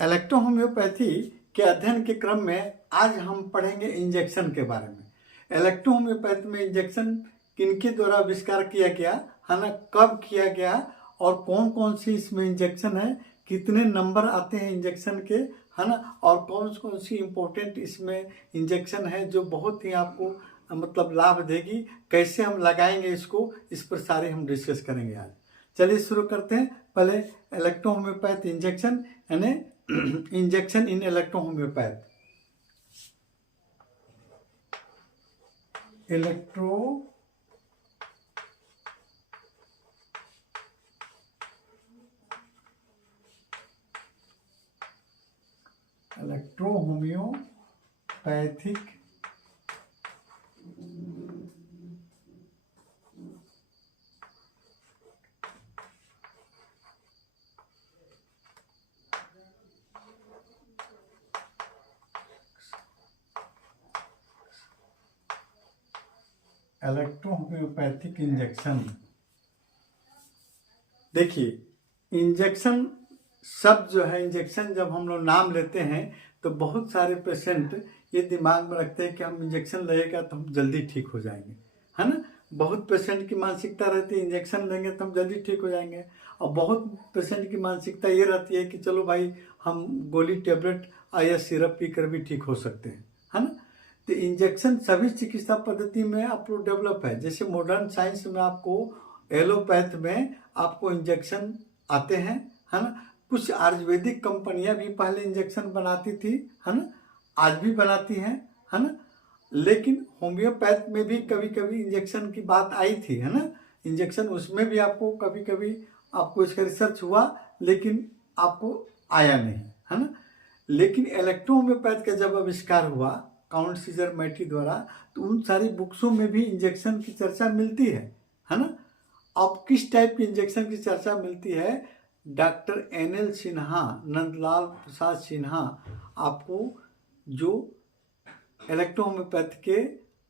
Electro homeopathy के अध्ययन के क्रम में आज हम पढ़ेंगे इंजेक्शन के बारे में। इलेक्ट्रो होम्योपैथी में इंजेक्शन किनके द्वारा आविष्कार किया गया है ना, कब किया गया और कौन कौन सी इसमें इंजेक्शन है, कितने नंबर आते हैं इंजेक्शन के, है ना, और कौन कौन सी इम्पोर्टेंट इसमें इंजेक्शन है जो बहुत ही आपको मतलब लाभ देगी, कैसे हम लगाएंगे इसको, इस पर सारे हम डिस्कस करेंगे आज। चलिए शुरू करते हैं। पहले इलेक्ट्रो होम्योपैथ इंजेक्शन यानी injection in electro homoeopath. Electro homoeopathic electro homoeopathic injection. देखिए इंजेक्शन शब्द जो है, इंजेक्शन जब हम लोग नाम लेते हैं तो बहुत सारे पेशेंट ये दिमाग में रखते हैं कि हम इंजेक्शन लगेगा तो हम जल्दी ठीक हो जाएंगे, है ना। बहुत पेशेंट की मानसिकता रहती है इंजेक्शन लेंगे तो हम जल्दी ठीक हो जाएंगे, और बहुत पेशेंट की मानसिकता ये रहती है कि चलो भाई हम गोली टैबलेट या सिरप पी कर भी ठीक हो सकते हैं, है ना। तो इंजेक्शन सभी चिकित्सा पद्धति में आप लोग डेवलप है। जैसे मॉडर्न साइंस में आपको एलोपैथ में आपको इंजेक्शन आते हैं, है ना। कुछ आयुर्वेदिक कंपनियां भी पहले इंजेक्शन बनाती थी, है ना, आज भी बनाती हैं, है ना। लेकिन होम्योपैथ में भी कभी कभी इंजेक्शन की बात आई थी, है ना। इंजेक्शन उसमें भी आपको कभी कभी आपको इसका रिसर्च हुआ लेकिन आपको आया नहीं, है ना। लेकिन इलेक्ट्रो होम्योपैथ का जब आविष्कार हुआ काउंट सीजर मैटी द्वारा, तो उन सारी बुक्सों में भी इंजेक्शन की चर्चा मिलती है ना। अब किस टाइप की इंजेक्शन की चर्चा मिलती है, डॉक्टर NL सिन्हा, नंदलाल प्रसाद सिन्हा आपको जो इलेक्ट्रो होम्योपैथ के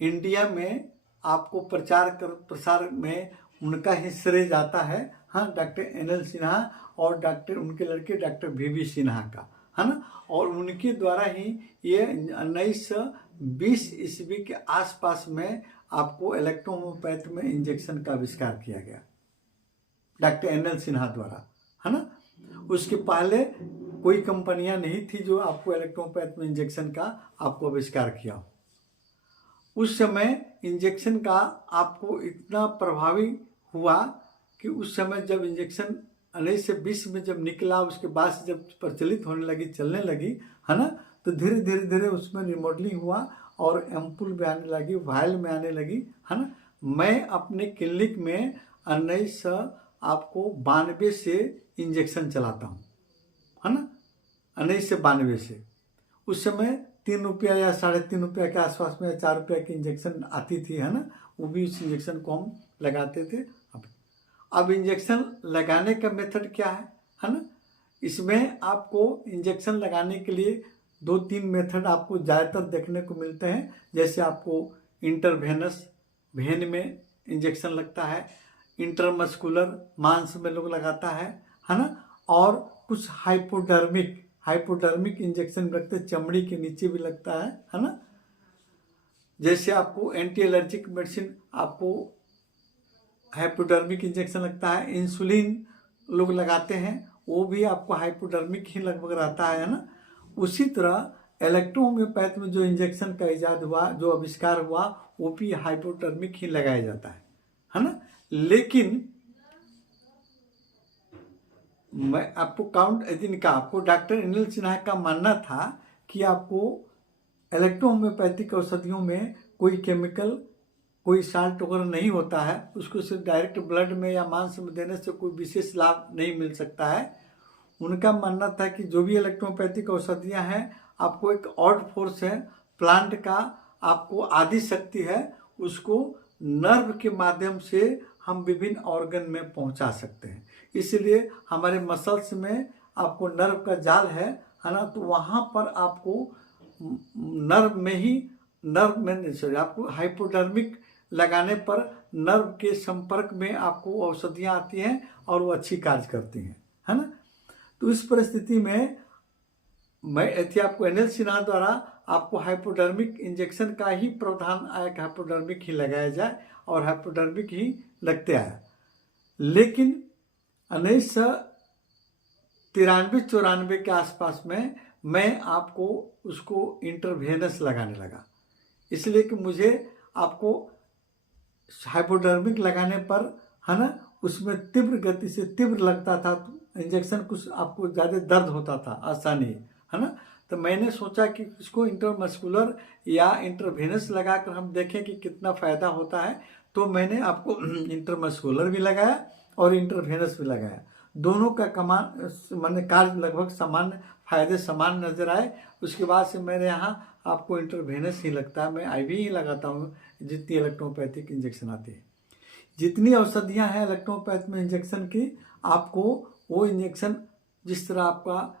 इंडिया में आपको प्रसार में उनका ही श्रेय जाता है। हाँ, डॉक्टर NL सिन्हा और डॉक्टर उनके लड़के डॉक्टर VV सिन्हा का, है ना। और उनके द्वारा ही ये 1920 ईस्वी के आसपास में आपको इलेक्ट्रो होम्योपैथ में इंजेक्शन का आविष्कार किया गया डॉक्टर NL सिन्हा द्वारा, है ना। उसके पहले कोई कंपनियां नहीं थी जो आपको इलेक्ट्रोपैथ में इंजेक्शन का आपको आविष्कार किया हो। उस समय इंजेक्शन का आपको इतना प्रभावी हुआ कि उस समय जब इंजेक्शन 1920 में जब निकला, उसके बाद से जब प्रचलित होने लगी, चलने लगी, है ना, तो धीरे धीरे धीरे उसमें रिमॉडलिंग हुआ और एम्पुल में आने लगी, वायल में आने लगी, है ना। मैं अपने क्लिनिक में 1992 से इंजेक्शन चलाता हूँ, है ना, 1992 से। उस समय 3 रुपया या 3.5 रुपया के आसपास में 4 रुपया की इंजेक्शन आती थी, है ना, वो भी इस इंजेक्शन को हम लगाते थे। अब इंजेक्शन लगाने का मेथड क्या है ना। इसमें आपको इंजेक्शन लगाने के लिए 2-3 मेथड आपको ज़्यादातर देखने को मिलते हैं। जैसे आपको इंटरवेनस, वेन में इंजेक्शन लगता है, इंटरमस्कुलर मांस में लोग लगाता है ना, और कुछ हाइपोडर्मिक इंजेक्शन लगते हैं, चमड़ी के नीचे भी लगता है ना। जैसे आपको एंटी एलर्जिक मेडिसिन आपको हाइपोडर्मिक इंजेक्शन लगता है, इंसुलिन लोग लगाते हैं, वो भी आपको हाइपोडर्मिक ही लगभग रहता है ना। उसी तरह इलेक्ट्रो होम्योपैथ में जो इंजेक्शन का इजाद हुआ, जो आविष्कार हुआ, वो भी हाइपोडर्मिक ही लगाया जाता है ना। लेकिन मैं आपको आपको डॉक्टर NL सिन्हा का मानना था कि आपको इलेक्ट्रो होम्योपैथिक औषधियों में कोई केमिकल, कोई साल्ट वगैरह नहीं होता है, उसको सिर्फ डायरेक्ट ब्लड में या मांस में देने से कोई विशेष लाभ नहीं मिल सकता है। उनका मानना था कि जो भी इलेक्ट्रोपैथिक औषधियाँ हैं, आपको एक ऑड फोर्स है, प्लांट का आपको आदि शक्ति है, उसको नर्व के माध्यम से हम विभिन्न ऑर्गन में पहुंचा सकते हैं। इसलिए हमारे मसल्स में आपको नर्व का जाल है ना, तो वहाँ पर आपको नर्व में आपको हाइपोडर्मिक लगाने पर नर्व के संपर्क में आपको औषधियाँ आती हैं और वो अच्छी कार्य करती हैं, है ना। तो इस परिस्थिति में मैं ऐसे आपको एनएल सिन्हा द्वारा आपको हाइपोडर्मिक इंजेक्शन का ही प्रावधान आया कि हाइपोडर्मिक ही लगाया जाए और हाइपोडर्मिक ही लगते आया। लेकिन 1993-94 के आसपास में मैं आपको उसको इंटरवेनस लगाने लगा, इसलिए कि मुझे आपको हाइपोडर्मिक लगाने पर, है ना, उसमें तीव्र गति से तीव्र लगता था, तो इंजेक्शन कुछ आपको ज़्यादा दर्द होता था, आसानी, है ना। तो मैंने सोचा कि इसको इंटरमस्कुलर या इंटरवेनस लगाकर हम देखें कि कितना फ़ायदा होता है। तो मैंने आपको इंटरमस्कुलर भी लगाया और इंटरवेनस भी लगाया। दोनों का माने कार्य लगभग समान, फायदे समान नज़र आए। उसके बाद से मेरे यहाँ आपको इंटरवेनस ही लगता है, मैं आईवी ही लगाता हूँ जितनी इलेक्ट्रोपैथिक इंजेक्शन आती है। जितनी औषधियाँ हैं इलेक्ट्रोपैथ में इंजेक्शन की, आपको वो इंजेक्शन जिस तरह आपका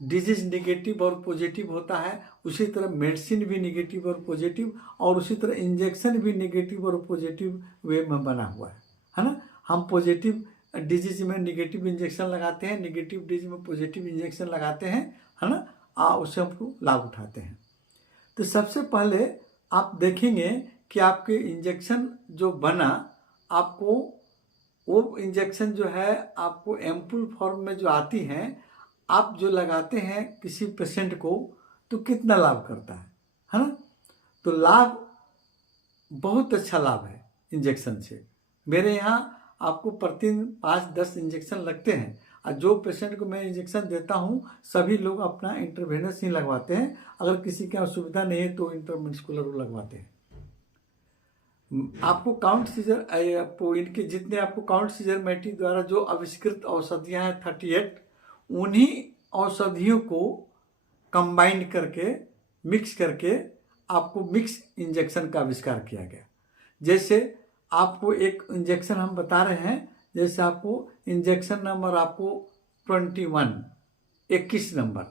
डिजीज निगेटिव और पॉजिटिव होता है, उसी तरह मेडिसिन भी निगेटिव और पॉजिटिव, और उसी तरह इंजेक्शन भी निगेटिव और पॉजिटिव वे में बना हुआ है ना। हम पॉजिटिव डिजीज में निगेटिव इंजेक्शन लगाते हैं, निगेटिव डिजीज में पॉजिटिव इंजेक्शन लगाते हैं, है ना, उससे हमको लाभ उठाते हैं। तो सबसे पहले आप देखेंगे कि आपके इंजेक्शन जो बना, आपको वो इंजेक्शन जो है आपको एम्पुल फॉर्म में जो आती हैं, आप जो लगाते हैं किसी पेशेंट को, तो कितना लाभ करता है ना। तो लाभ, बहुत अच्छा लाभ है इंजेक्शन से। मेरे यहाँ आपको प्रतिदिन 5-10 इंजेक्शन लगते हैं, और जो पेशेंट को मैं इंजेक्शन देता हूँ सभी लोग अपना इंटरवेनस ही लगवाते हैं। अगर किसी की असुविधा नहीं है तो इंटरमस्कुलर लगवाते हैं। आपको काउंट सीजर, आपको इनके जितने आपको काउंट सीजर मैटी द्वारा जो आविष्कृत औषधियाँ हैं 38, उन्हीं औषधियों को कंबाइन करके, मिक्स करके आपको मिक्स इंजेक्शन का आविष्कार किया गया। जैसे आपको एक इंजेक्शन हम बता रहे हैं, जैसे आपको इंजेक्शन नंबर आपको 21 नंबर,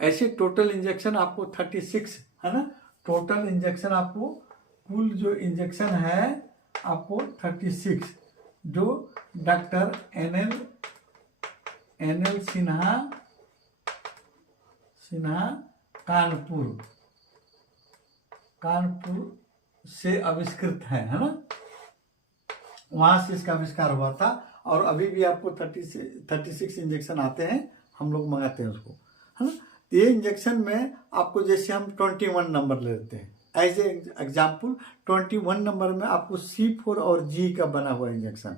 ऐसे टोटल इंजेक्शन आपको 36, है ना। टोटल इंजेक्शन आपको कुल जो इंजेक्शन है आपको 36, जो डॉक्टर एनएल सिन्हा कानपुर से आविष्कृत है ना। वहां से इसका आविष्कार हुआ था, और अभी भी आपको 36 इंजेक्शन आते हैं, हम लोग मंगाते हैं उसको, है ना। ये इंजेक्शन में आपको, जैसे हम 21 नंबर लेते हैं एज ए एग्जाम्पल, 21 नंबर में आपको C4 और G का बना हुआ इंजेक्शन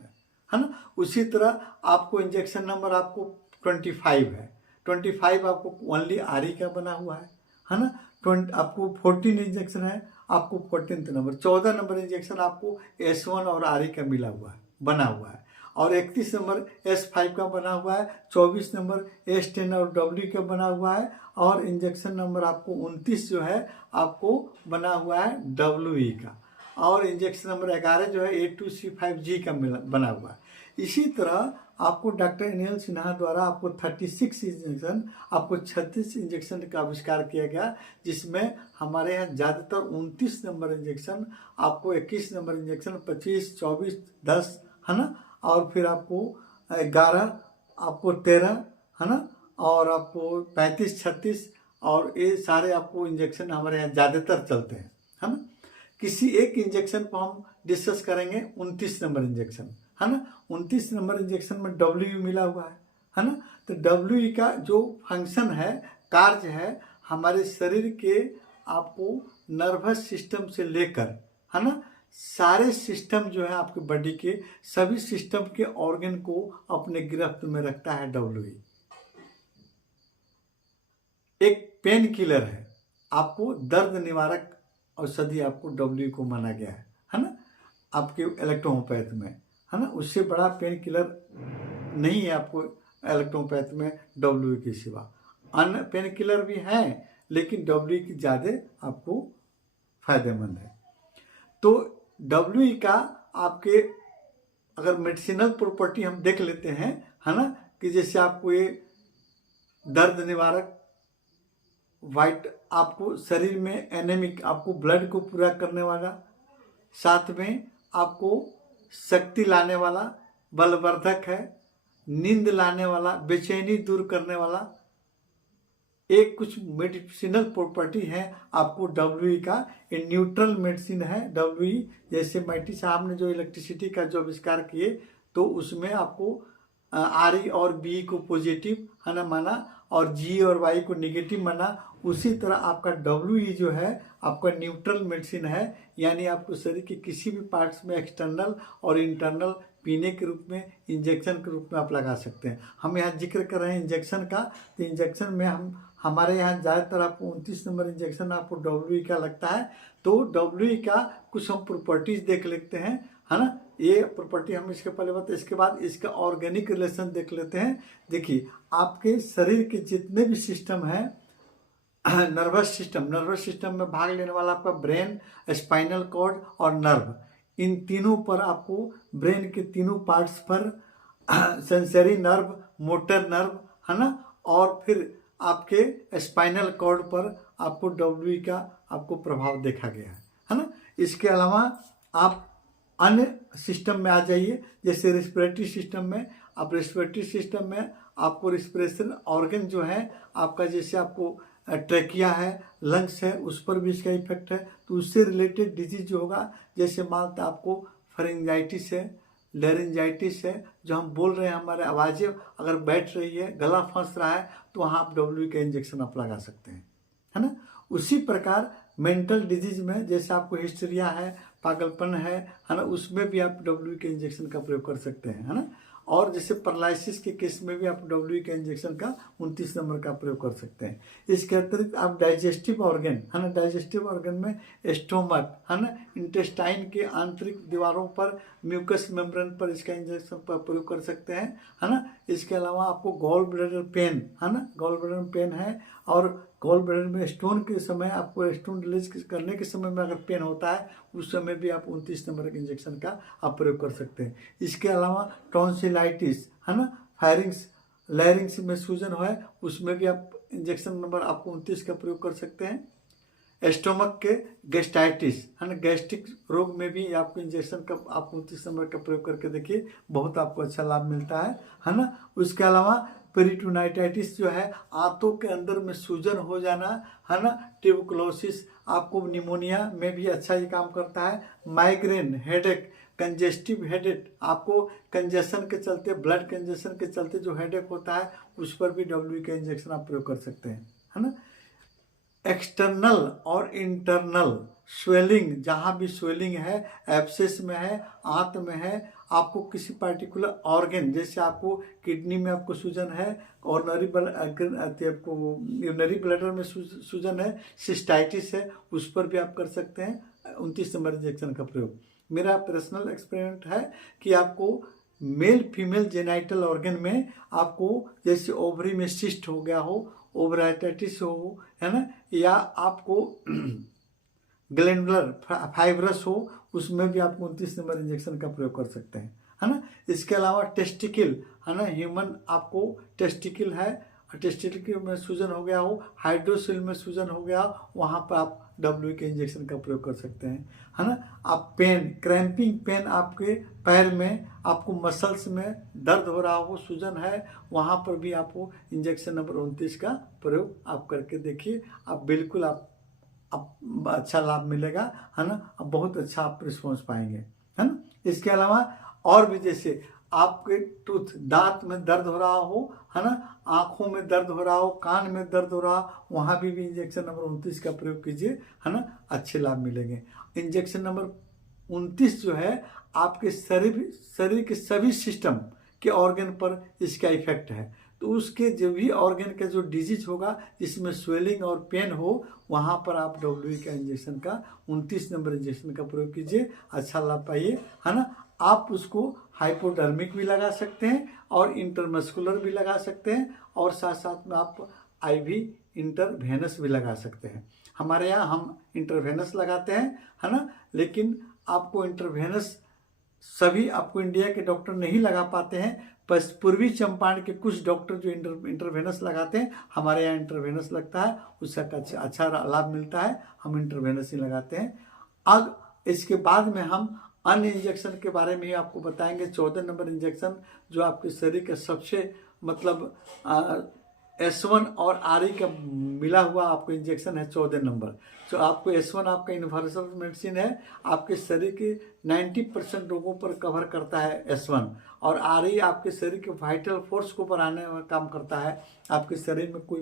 है ना। उसी तरह आपको इंजेक्शन नंबर आपको 25 है, 25 आपको ओनली RE का बना हुआ है ना। आपको 14 इंजेक्शन है, आपको 14th नंबर, 14 नंबर इंजेक्शन आपको S1 और RE का मिला हुआ है, बना हुआ है, और 31 नंबर S5 का बना हुआ है, 24 नंबर S10 और W का बना हुआ है, और इंजेक्शन नंबर आपको 29 जो है आपको बना हुआ है WE का, और इंजेक्शन नंबर 11 जो है A2C5G का बना हुआ है। इसी तरह आपको डॉक्टर एनएल सिन्हा द्वारा आपको 36 इंजेक्शन, आपको 36 इंजेक्शन का आविष्कार किया गया, जिसमें हमारे यहाँ ज़्यादातर 29 नंबर इंजेक्शन, आपको 21 नंबर इंजेक्शन, 25, 24, 10, है ना, और फिर आपको 11, आपको 13, है ना, और आपको 35, 36, और ये सारे आपको इंजेक्शन हमारे यहाँ ज़्यादातर चलते हैं, है ना। किसी एक इंजेक्शन को हम डिस्कस करेंगे, 29 नंबर इंजेक्शन, है ना। 29 नंबर इंजेक्शन में WE मिला हुआ है ना। तो WE का जो फंक्शन है, कार्य है, हमारे शरीर के आपको नर्वस सिस्टम से लेकर, है ना, सारे सिस्टम जो है आपके बॉडी के सभी सिस्टम के ऑर्गन को अपने गिरफ्त में रखता है WE। एक पेन किलर है, आपको दर्द निवारक औषधि आपको WE को माना गया है ना, आपके इलेक्ट्रोहोम्योपैथ में, है ना। उससे बड़ा पेन किलर नहीं है आपको इलेक्ट्रोपैथ में WE के सिवा। अन्य पेन किलर भी हैं, लेकिन WE की ज़्यादा आपको फायदेमंद है। तो WE का आपके अगर मेडिसिनल प्रॉपर्टी हम देख लेते हैं, है ना, कि जैसे आपको ये दर्द निवारक, वाइट, आपको शरीर में एनेमिक, आपको ब्लड को पूरा करने वाला, साथ में आपको शक्ति लाने वाला, बलवर्धक है, नींद लाने वाला, बेचैनी दूर करने वाला, एक कुछ मेडिसिनल प्रॉपर्टी है आपको डब्ल्यू का, ये न्यूट्रल मेडिसिन है डब्ल्यू। जैसे मैटी साहब ने जो इलेक्ट्रिसिटी का जो आविष्कार किए तो उसमें आपको आर और बी को पॉजिटिव है ना माना और जी और वाई को नेगेटिव माना। उसी तरह आपका डब्ल्यू जो है आपका न्यूट्रल मेडिसिन है, यानी आपको शरीर के किसी भी पार्ट्स में एक्सटर्नल और इंटरनल पीने के रूप में, इंजेक्शन के रूप में आप लगा सकते हैं। हम यहाँ जिक्र कर रहे हैं इंजेक्शन का, तो इंजेक्शन में हमारे यहाँ ज़्यादातर आपको 29 नंबर इंजेक्शन आपको डब्ल्यू का लगता है। तो डब्ल्यू का कुछ हम प्रॉपर्टीज देख लेते हैं, है ना। ये प्रॉपर्टी हम इसके पहले बताते, इसके बाद इसका ऑर्गेनिक रिलेशन देख लेते हैं। देखिए आपके शरीर के जितने भी सिस्टम हैं, नर्वस सिस्टम में भाग लेने वाला आपका ब्रेन, स्पाइनल कॉर्ड और नर्व, इन तीनों पर आपको ब्रेन के तीनों पार्ट्स पर सेंसरी नर्व, मोटर नर्व, है ना, और फिर आपके स्पाइनल कॉर्ड पर आपको डब्ल्यू का आपको प्रभाव देखा गया है ना। इसके अलावा आप अन्य सिस्टम में आ जाइए, जैसे रेस्पिरेटरी सिस्टम में। आप रेस्पिरेटरी सिस्टम में आपको रेस्पिरेशन ऑर्गन जो है आपका, जैसे आपको ट्रैकिया है, लंग्स है, उस पर भी इसका इफेक्ट है। तो उससे रिलेटेड डिजीज जो होगा, जैसे मानते आपको फेरिंजाइटिस है, लैरिंजाइटिस है, जो हम बोल रहे हैं हमारे आवाज़ें अगर बैठ रही है, गला फंस रहा है, तो वहाँ आप डब्ल्यू का इंजेक्शन आप लगा सकते हैं, है ना। उसी प्रकार मेंटल डिजीज में जैसे आपको हिस्टीरिया है, पागलपन है ना, उसमें भी आप डब्ल्यू के इंजेक्शन का प्रयोग कर सकते हैं, है ना। और जैसे पैरालिसिस के केस में भी आप डब्ल्यू के इंजेक्शन का 29 नंबर का प्रयोग कर सकते हैं। इसके अतिरिक्त आप डाइजेस्टिव ऑर्गन, है ना, डाइजेस्टिव ऑर्गन में स्टोमक, है ना, इंटेस्टाइन के आंतरिक दीवारों पर, म्यूकस मेम्ब्रेन पर इसका इंजेक्शन पर प्रयोग कर सकते हैं, है ना। इसके अलावा आपको गॉल ब्लैडर पेन, है ना, गॉल ब्लैडर पेन है, और गॉल ब्लैडर में स्टोन के समय आपको स्टोन रिलीज करने के समय में अगर पेन होता है, उस समय भी आप 29 नंबर के इंजेक्शन का आप प्रयोग कर सकते हैं। इसके अलावा टॉन्सिलाइटिस, है ना, फायरिंग्स, लैरिंग्स में सूजन है, उसमें भी आप इंजेक्शन नंबर आपको 29 का प्रयोग कर सकते हैं। स्टोमक के गैस्ट्राइटिस, है ना, गैस्ट्रिक रोग में भी आपको इंजेक्शन का आप 29 नंबर का प्रयोग करके देखिए, बहुत आपको अच्छा लाभ मिलता है ना। उसके अलावा पेरिटोनाइटाइटिस जो है, आंतों के अंदर में सूजन हो जाना, है ना, ट्यूबरकुलोसिस, आपको निमोनिया में भी अच्छा ये काम करता है। माइग्रेन, हेडेक, कंजेस्टिव हेडेक, आपको कंजेशन के चलते, ब्लड कंजेशन के चलते जो हेडेक होता है, उस पर भी डब्ल्यू का इंजेक्शन आप प्रयोग कर सकते हैं, है ना। एक्सटर्नल और इंटरनल स्वेलिंग, जहाँ भी स्वेलिंग है, एब्सेस में है, आंत में है, आपको किसी पार्टिकुलर ऑर्गन, जैसे आपको किडनी में आपको सूजन है, और आपको यूरिनरी ब्लैडर में सूजन है, सिस्टाइटिस है, उस पर भी आप कर सकते हैं 29 नंबर इंजेक्शन का प्रयोग। मेरा पर्सनल एक्सपेरिमेंट है कि आपको मेल फीमेल जेनाइटल ऑर्गन में आपको जैसे ओवरी में सिस्ट हो गया हो, ओवराइटिस हो, है ना, या आपको ग्लैंडुलर फाइब्रस हो, उसमें भी आप 29 नंबर इंजेक्शन का प्रयोग कर सकते हैं, है ना। इसके अलावा टेस्टिकल, है ना, ह्यूमन आपको टेस्टिकल है, टेस्टिकल में सूजन हो गया हो, हाइड्रोसिल में सूजन हो गया, वहाँ पर आप डब्ल्यू के इंजेक्शन का प्रयोग कर सकते हैं, है ना। आप पेन, क्रैम्पिंग पेन, आपके पैर में आपको मसल्स में दर्द हो रहा हो, सूजन है, वहाँ पर भी आपको इंजेक्शन नंबर 29 का प्रयोग आप करके देखिए, आप बिल्कुल आप अच्छा लाभ मिलेगा, है ना, आप बहुत अच्छा आप रिस्पॉन्स पाएंगे, है ना। इसके अलावा और भी, जैसे आपके दांत में दर्द हो रहा हो, है ना, आंखों में दर्द हो रहा हो, कान में दर्द हो रहा हो, वहाँ भी इंजेक्शन नंबर 29 का प्रयोग कीजिए, है ना, अच्छे लाभ मिलेंगे। इंजेक्शन नंबर 29 जो है आपके शरीर के सभी सिस्टम के ऑर्गन पर इसका इफेक्ट है। तो उसके जो भी ऑर्गन का जो डिजीज होगा, जिसमें स्वेलिंग और पेन हो, वहाँ पर आप डब्ल्यू का इंजेक्शन का 29 नंबर इंजेक्शन का प्रयोग कीजिए, अच्छा लाभ पाइए, है ना। आप उसको हाइपोडर्मिक भी लगा सकते हैं और इंटरमस्कुलर भी लगा सकते हैं, और साथ साथ में आप आईवी इंटरवेनस भी लगा सकते हैं। हमारे यहाँ हम इंटरवेनस लगाते हैं, है ना, लेकिन आपको इंटरवेनस सभी आपको इंडिया के डॉक्टर नहीं लगा पाते हैं, बस पूर्वी चंपारण के कुछ डॉक्टर जो इंटरवेनस लगाते हैं, हमारे यहाँ इंटरवेनस लगता है, उसका अच्छा लाभ मिलता है, हम इंटरवेनस ही लगाते हैं। अब इसके बाद में हम अन्य इंजेक्शन के बारे में ही आपको बताएंगे। 14 नंबर इंजेक्शन जो आपके शरीर का सबसे मतलब S1 और RE का मिला हुआ आपको इंजेक्शन है 14 नंबर। तो आपको S1 आपका यूनिवर्सल मेडिसिन है, आपके शरीर के 90% रोगों पर कवर करता है S1, और RE आपके शरीर के वाइटल फोर्स को बढ़ाने में काम करता है। आपके शरीर में कोई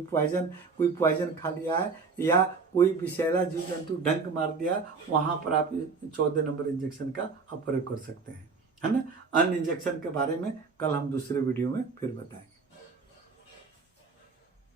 पॉइजन खा लिया है या कोई विषैला जीव जंतु डंक मार दिया, वहाँ पर आप 14 नंबर इंजेक्शन का आप प्रयोग कर सकते हैं, है ना। अन्य इंजेक्शन के बारे में कल हम दूसरे वीडियो में फिर बताएंगे।